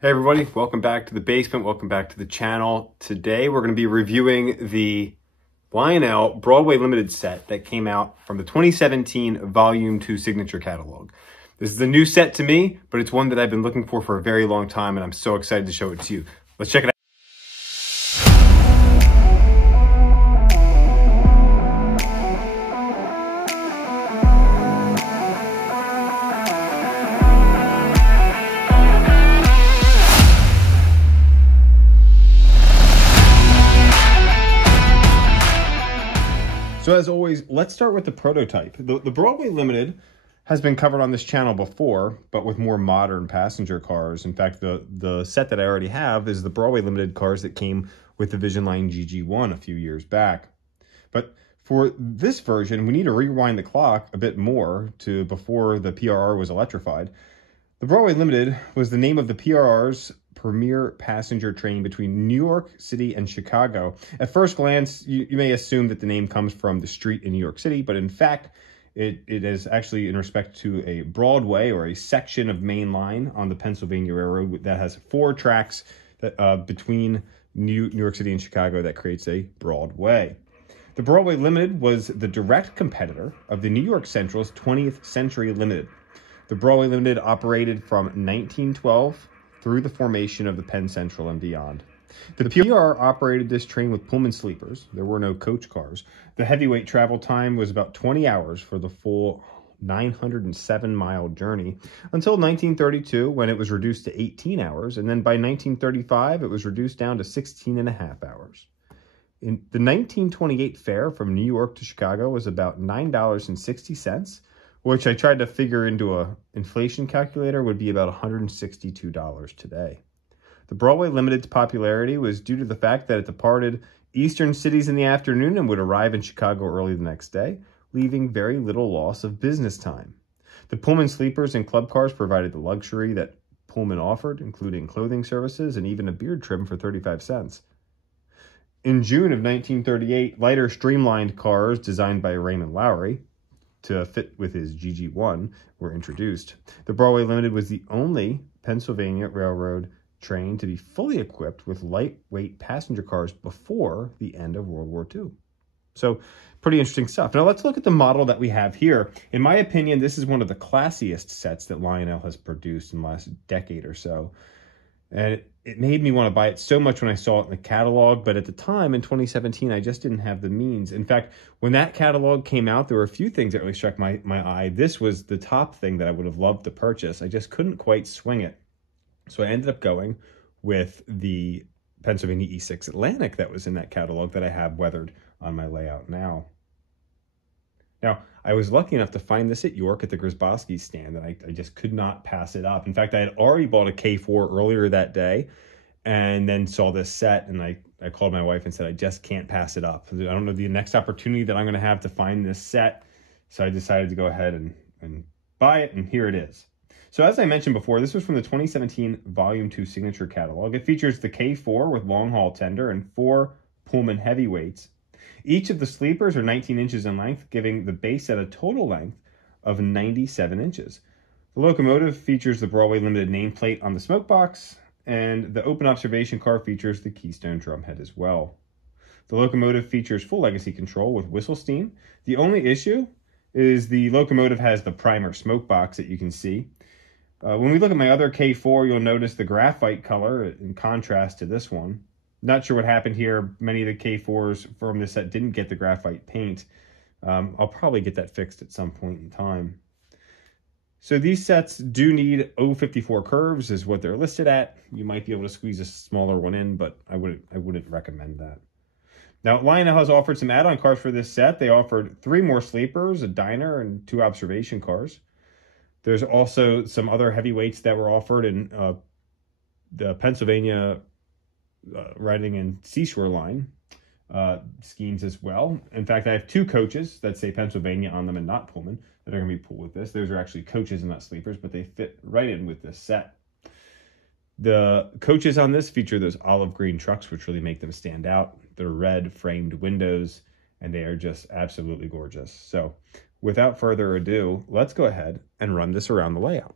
Hey everybody, welcome back to the basement, welcome back to the channel. Today we're going to be reviewing the Lionel Broadway Limited Set that came out from the 2017 Volume 2 Signature Catalog. This is a new set to me, but it's one that I've been looking for a very long time, and I'm so excited to show it to you. Let's check it out. So as always, let's start with the prototype. The Broadway Limited has been covered on this channel before, but with more modern passenger cars. In fact, the set that I already have is the Broadway Limited cars that came with the Vision Line GG1 a few years back. But for this version, we need to rewind the clock a bit more to before the PRR was electrified. The Broadway Limited was the name of the PRR's premier passenger train between New York City and Chicago. At first glance, you may assume that the name comes from the street in New York City, but in fact, it is actually in respect to a Broadway or a section of main line on the Pennsylvania Railroad that has 4 tracks that, between New York City and Chicago that creates a Broadway. The Broadway Limited was the direct competitor of the New York Central's 20th Century Limited. The Broadway Limited operated from 1912 through the formation of the Penn Central and beyond. The PRR operated this train with Pullman sleepers. There were no coach cars. The heavyweight travel time was about 20 hours for the full 907-mile journey until 1932, when it was reduced to 18 hours, and then by 1935 it was reduced down to 16 and a half hours. In the 1928 fare from New York to Chicago was about $9.60, which I tried to figure into a inflation calculator would be about $162 today. The Broadway Limited's popularity was due to the fact that it departed eastern cities in the afternoon and would arrive in Chicago early the next day, leaving very little loss of business time. The Pullman sleepers and club cars provided the luxury that Pullman offered, including clothing services and even a beard trim for 35 cents. In June of 1938, lighter streamlined cars designed by Raymond Lowry to fit with his GG1 were introduced. The Broadway Limited was the only Pennsylvania Railroad train to be fully equipped with lightweight passenger cars before the end of World War II. So pretty interesting stuff. Now let's look at the model that we have here. In my opinion, this is one of the classiest sets that Lionel has produced in the last decade or so. And it made me want to buy it so much when I saw it in the catalog, but at the time, in 2017, I just didn't have the means. In fact, when that catalog came out, there were a few things that really struck my eye. This was the top thing that I would have loved to purchase. I just couldn't quite swing it. So I ended up going with the Pennsylvania E6 Atlantic that was in that catalog that I have weathered on my layout now. Now, I was lucky enough to find this at York at the Grzybowski stand, and I just could not pass it up. In fact, I had already bought a K4 earlier that day and then saw this set, and I called my wife and said, I just can't pass it up. I don't know the next opportunity that I'm going to have to find this set, so I decided to go ahead and buy it, and here it is. So as I mentioned before, this was from the 2017 Volume 2 Signature Catalog. It features the K4 with long haul tender and 4 Pullman heavyweights. Each of the sleepers are 19 inches in length, giving the base set a total length of 97 inches. The locomotive features the Broadway Limited nameplate on the smokebox, and the open observation car features the Keystone drumhead as well. The locomotive features full legacy control with whistle steam. The only issue is the locomotive has the primer smokebox that you can see. When we look at my other K4, you'll notice the graphite color in contrast to this one. Not sure what happened here. Many of the K4s from this set didn't get the graphite paint. I'll probably get that fixed at some point in time. So these sets do need 054 curves is what they're listed at. You might be able to squeeze a smaller one in, but I wouldn't recommend that. Now, Lionel has offered some add-on cars for this set. They offered 3 more sleepers, a diner, and 2 observation cars. There's also some other heavyweights that were offered in the Pennsylvania Riding and Seashore line schemes as well. In fact, I have 2 coaches that say Pennsylvania on them and not Pullman that are going to be pulled with this. Those are actually coaches and not sleepers, but they fit right in with this set. The coaches on this feature those olive green trucks, which really make them stand out. They're red framed windows, and they are just absolutely gorgeous. So without further ado, let's go ahead and run this around the layout.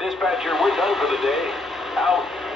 Dispatcher, we're done for the day. Out.